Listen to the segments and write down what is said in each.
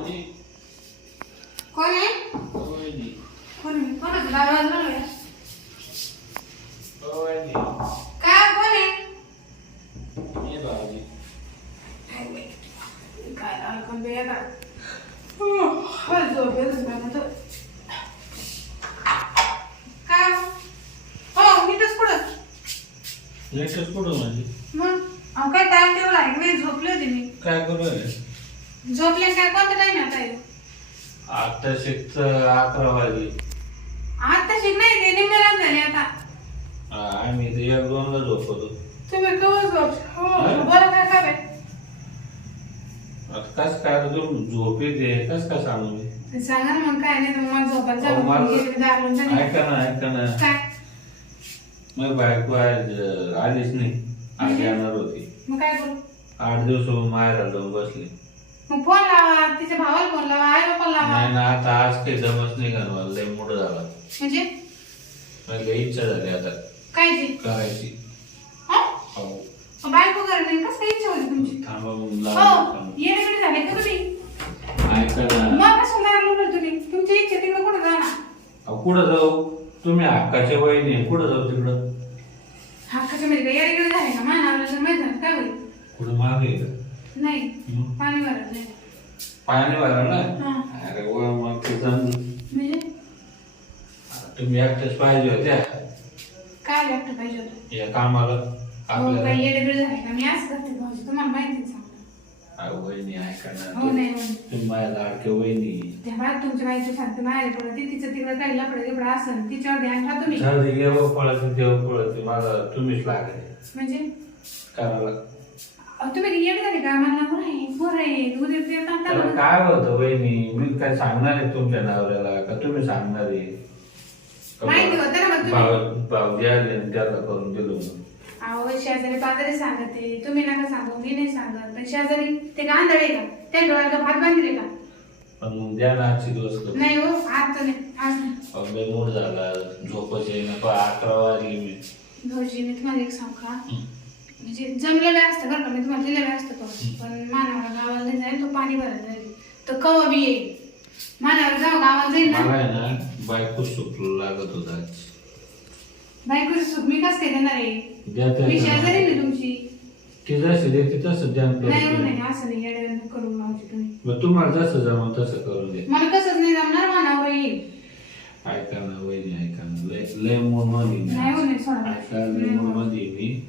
भाऊजी कोण आहे? वहिनी कोण? कोणाचं? दार वाजलं नाही. वहिनी काय कोण आहे? भाऊजी. काय बाई, काय लाल कोण बे आता हं, हाय झोप येतच नाही तर. काय हो मीठच पुढं कुठं? माझी? मग? अहो काय टाइम टेबल आहे मी झोपले होते मी. काय करू झोपले काय कोणता टाइम आता शिकत अकरा वाजले. आता शिक नाही ते निम्म्याला झाले आता. हा, आम्ही ते एक दोनला झोपतो. तुम्ही कवर झोप हो हा? बोला काय काय? आता कस काय आता झोप येते कस काय सांगू मी? सांगा ना मग काय नाही तर मग झोपायला अहो, मला- जाऊ दार लावून जा. ऐका ना ऐका ना. काय? मग बायको आज अं, आलीच नाही. आज येणार होती. मग काय करू? आठ दिवस माहेर जाऊन बसली. मग फोन लावा तिच्या भावाला फोन लावा आई बापाला लावा. नाही ना आता आज काही जमत नाही मला लय मोठं झाला. म्हणजे? मला लय इच्छा झाली आता. काय ते करायची. हं? हो. बायको करणे कसं काय इच्छा होती तुमची? थांबा मग हो लावून येण्याकडे झाले का तुम्ही? ऐका ना मग कसं लागलो तुम्ही? तुमची इच्छा तिकडे कुठं जाणार? अहो, कुठं जाऊ? तुम्ही हक्काच्या वहिनी कुठं जाऊ तिकडं? हक्काच्या मध्ये काय येण्याकडे झाले का? मानावलं जर माहीत झालं काय होईल? कुठं मागे का? नाही पाणी भरत नाही. पायाने भरा ना. अरे वा मग ते जमलं. म्हणजे? तुम्ही एकटेच पाहिजे होत्या. काय पाहिजे होतं? या कामाला हो आपल्याला. काही येण्याकडे झाले का? मी असं करते भाऊजी तुम्हाला माहिती अहो, वहिनी ऐका ना हो नाही हो. तुम्ही माझ्या लाडके वहिनी. बाय तुमच्या बाईचं सांगते बाहेर पडत तिचं तिकडे काही लपडे तिकडे असं तिच्यावर ध्यान ठेवा तुम्ही. दे, येवं पळत तेव्हा पळत मला तुम्हीच लागले. म्हणजे? करायला. तुम्ही येत झाले का? मला बरं आहे बरं आहे त्याला टाकता काय होतं वहिनी मी काय सांगणार आहे? तुमच्या नवऱ्याला का तुम्ही सांगणार आहे? का माहिती होतं ना मग तुम्ही. आणि त्याला करून दिलो. अहो शेजारी पाजारी सांगते. तुम्ही नका सांगू मी नाही सांगत. पण शेजारी ते का आंधळे का? त्या डोळ्याला भात बांधले का? पण मग द्या ना आजची दिवस. नाही हो आज तर नाही आज मूड झाला. झोपच येईना. पण अकरा वाजली मी. भाऊजी मी तुम्हाला एक सांगू का? हं. म्हणजे जमलेलं असतं बरं का मी तुम्हाला दिलेलं असतं करून पण मानावर गावाला नाही जाईल तो पाणी भरायला जाईल. तर कवा बी येईल. मानावर जाऊ गावाला जाईल ना. मला आहे ना बायको सुट लागत होता. बायकोची सुख मी कसं काय देणार आहे? द्या मी शेजारी ना तुमची? ती जशी देते तसं द्या नाही हो असं नाही येड्या करून लावची तुम्ही. मग तुम्हाला जसं जमल तसं करून दे. मला कसंच नाही जमणार मानावर येईल. ऐका ना वहिनी ऐका ना. लय लय मूडमध्ये मी. नाही हो. नाही सोडा. ऐका लय मूडमध्ये मी.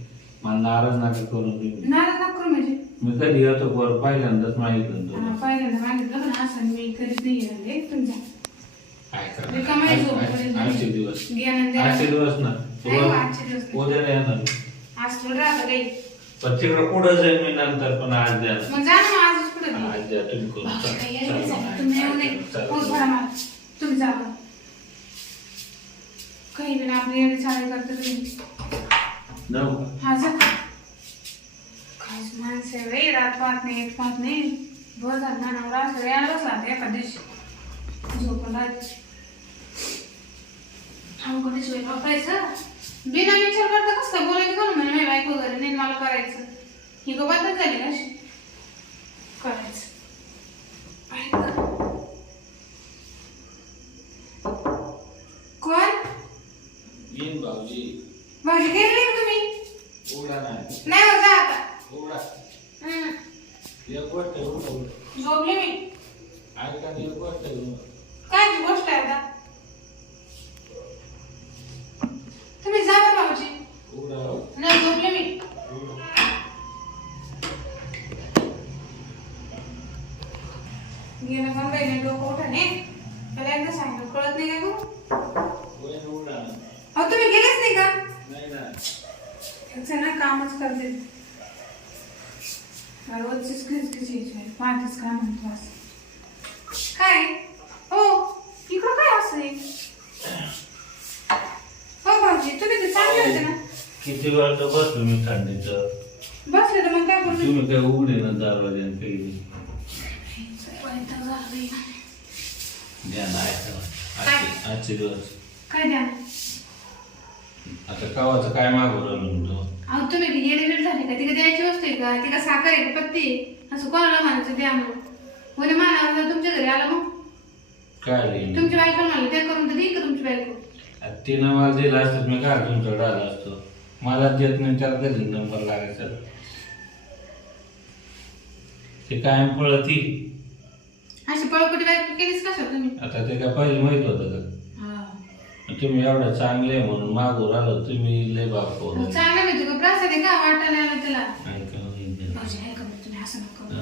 मला नाराज नका करून दे. नाराज नका करू म्हणजे? मी कधी येतो वर पहिल्यांदाच मागितलं हा, तुम्ही पहिल्यांदा मागितलं पण असं मी कधीच नाही तुमच्या. रिकामा. आहे झोप दिवस. दिवस ना. नाही हो, आजचे दिवस नाही. उद्या नाही येणार. आज थोडं राहतं काही. पण तिकडं पुढं जाईल मी नंतर पण आज द्या. ना. मग जा ना मग आजच पुढे आज द्या तुम्ही करून. चला, काही चला, येडे झाले. तुम्ही येऊ नये. चला, पाऊस चला. भरा मला. तुम्ही जा बरं. काही नाही आपली येडे चाळे करतो तुम्ही. जाऊ? हा जा काहीच माणसं आहे बाई, रात पाहत नाही एक पाहत नाही. बरं झालं ना नवरा असं यायला बसला एका दिवशी झोपून राहते अहो कधी शिवाय वापरायचं बिना विचार करता कसं काय बोलायचं करून म्हणे माझी बायको घरी नाही मला करायचं ही का बदल झाली का अशी करायचं ऐक. कोण येईन भाऊजी भाजी केली का तुम्ही उघडा नाही नाही हो जा आता उघडा हम्म. एक गोष्ट आहे. झोपली मी ऐका एक गोष्ट आहे. काय ती गोष्ट आहे आता तुम्ही जा बरं भाऊजी हो. नाही झोपले मी. गेलं का बाई डोकं उठाने त्याला एकदा सांगितलं कळत नाही काय गं वहीन उघडा ना. अहो तुम्ही गेलेच नाही का नाही ना. त्याचं ना कामच करते. रोजचीच खिचखिची आहे माझंच काम म्हणतो असं. काय? हो इकडं काय असं हो भाऊजी तुम्ही तर चांगले होते ना. किती वेळ तर बसलो मी थंडीचं. बसले तर मग काय करू तुम्ही काय उघडे ना काही नाही. वैताग झालाय. द्या ना. आजचे दिवस. काय द्या? आता कावाचं काय मागू राहिलो मी तो? अहो तुम्ही येडे वेळ झाले का? तिकडे द्यायची वस्तू आहे का? ती का साखर आहे का? पत्ती आहे? असं कोणाला म्हणायचं द्या म्हणून? मानावर जर तुमच्या घरी आलं मग? काय रे? तुमची बायको मला ते करून तर देईन का तुमची बायको? तिनं मला दिलं असतं मी काय तुमच्याकडे आलो असतो? मला देत नाही त्याला कधी नंबर लागायचा? ते कायम पळती. अशी पळपटी बायको केलीच कशा तुम्ही? आता ते काय पहिले माहीत होतं का? तुम्ही एवढं चांगले म्हणून मागून आलो तुम्ही लय बाप मग चांगलं माहिती का प्रसाद आहे का? वाटायला आलं त्याला ऐका भाऊजी ऐका बरं, तुम्ही असं नका करू.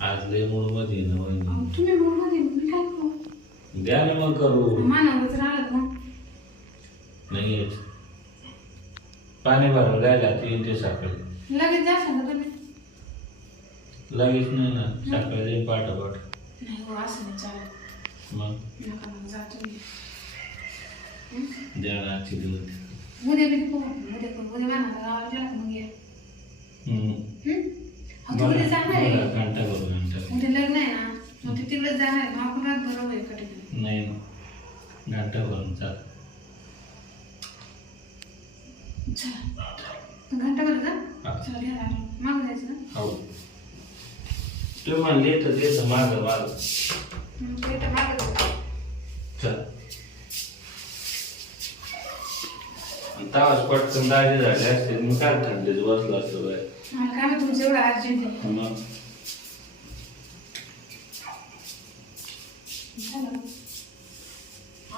आज लय मूडमध्ये आहे ना वहिनी. अहो, तुम्ही मी काय करू? द्या ना मग करू. नाही येत. पाणी भरायला जायला तीन ते सकाळी. लगेच जाशाल तुम्ही. लगेच नाही ना. जाईल पाठापाठ. नाही हो असं नाही चालत. मग? नका मग जा तुम्ही. द्या ना आजची दिवस उद्या किती पोहू उद्या पण उद्या मानावर गावाला गेला का मग ये? हम्म. हं? अहो, तू उद्या जाणार आहे. बरं, घंटा करू घंटा. उद्या लग्न आहे ना? मग ते तिकडेच जाणार आहे. मग आपण रात बरोबर कधी नाही ना. घंटा भरून चाल चला घंटा बरं हा. चला घ्या. मागं जायचं ना? हो. तू म्हणले तर ते मागं जाऊ. चल तावाच पटकन दाढी झाली असते मी काय थंडीत बसलो असतो बाय काय तुमचं एवढं अर्जंट आहे. मग? झालं.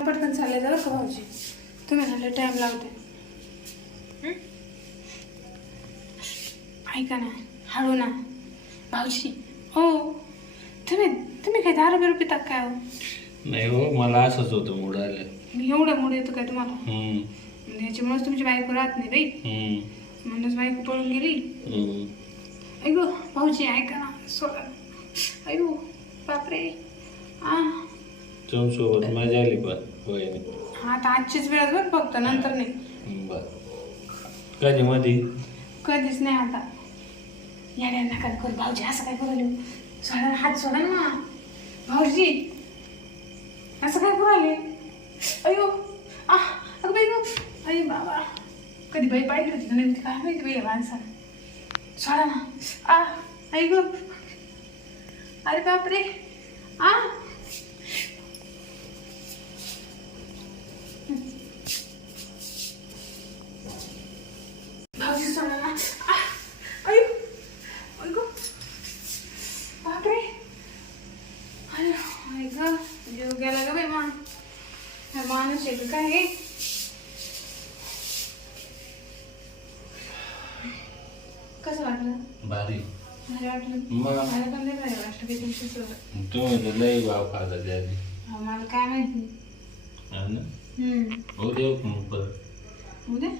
पटकन चालले जाऊ का भाऊजी? तुम्ही झाले टाइम लावते. हं? ऐका ना हळू ना. भाऊजी हो. तुम्ही तुम्ही काय दारू बिरू पिता काय हो? नाही हो मला असंच होतं मूड आलं. मी एवढं मूड येतो काय तुम्हाला? हम्म, ह्याच्यामुळेच तुमची बायको राहत नाही बाई. हम्म, म्हणूनच बायको पळून गेली. हम्म. भाऊजी ऐका ना सोडा. अयो बापरे. आ. तुमच्यासोबत मजा आली पण होय. आता आजचीच वेळ बघ फक्त नंतर नाही. बर. कधी मध्ये कधीच नाही आता. याड्या नका करू भाऊजी असं काय करू सोडा ना, हात सोडा ना. भाऊजी असं काय करू आले अयो आ अगं बाई गं. अरे बाबा कधी बाई पाहिली होती का नाही? होती काय माहिती बाई या माणसाला? सोडा ना. आ आई गं. अरे बापरे. आ. भाऊजी सोडा ना. आई. गो. बापरे. अरे आई गं. जीव गेला ग बाई माणूस आहे काय हे? कसं वाटलं भारी. मग? पण तुम्ही लई भाव खाता त्याआधी हा, मला काय माहिती. हा ना? हम्म. हो का मग परत. उद्या?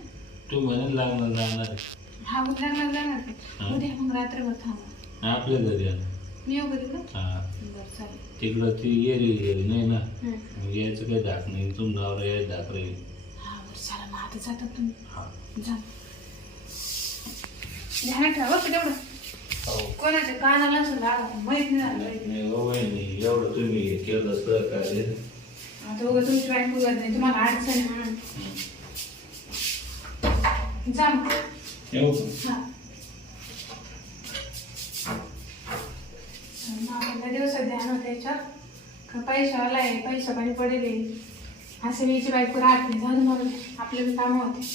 तू म्हणे लागणार जाणार आहे. हा उद्या जाणार हा. उद्या मग रात्रभर थांबा. आपल्या घरी आलं मी येऊ कधी का? हा. बरं चालेल. तिकडं ती येरी गेली नाही ना? हम्म. मग यायचं काही नाही. तुमच्यावर यायचं दाख राहील. हा बरं मग आता तुम्ही. हा. जा. ध्यानात ठेवा तेवढं हो कोणाच्या कानाला असं लागा माहीत नाही झालं. नाही हो वहिनी एवढं तुम्ही हे केलं सहकार्य आता उगा तुमची नाही तुम्हाला अडचण आहे म्हणून जा मग. येऊ का? हा आपल्या दिवसात ध्यान होतं याच्यात का पैशावाला आहे पैसा पाणी पडेल आहे. असं मीची बायको राहत नाही दे. आपले बी कामं होते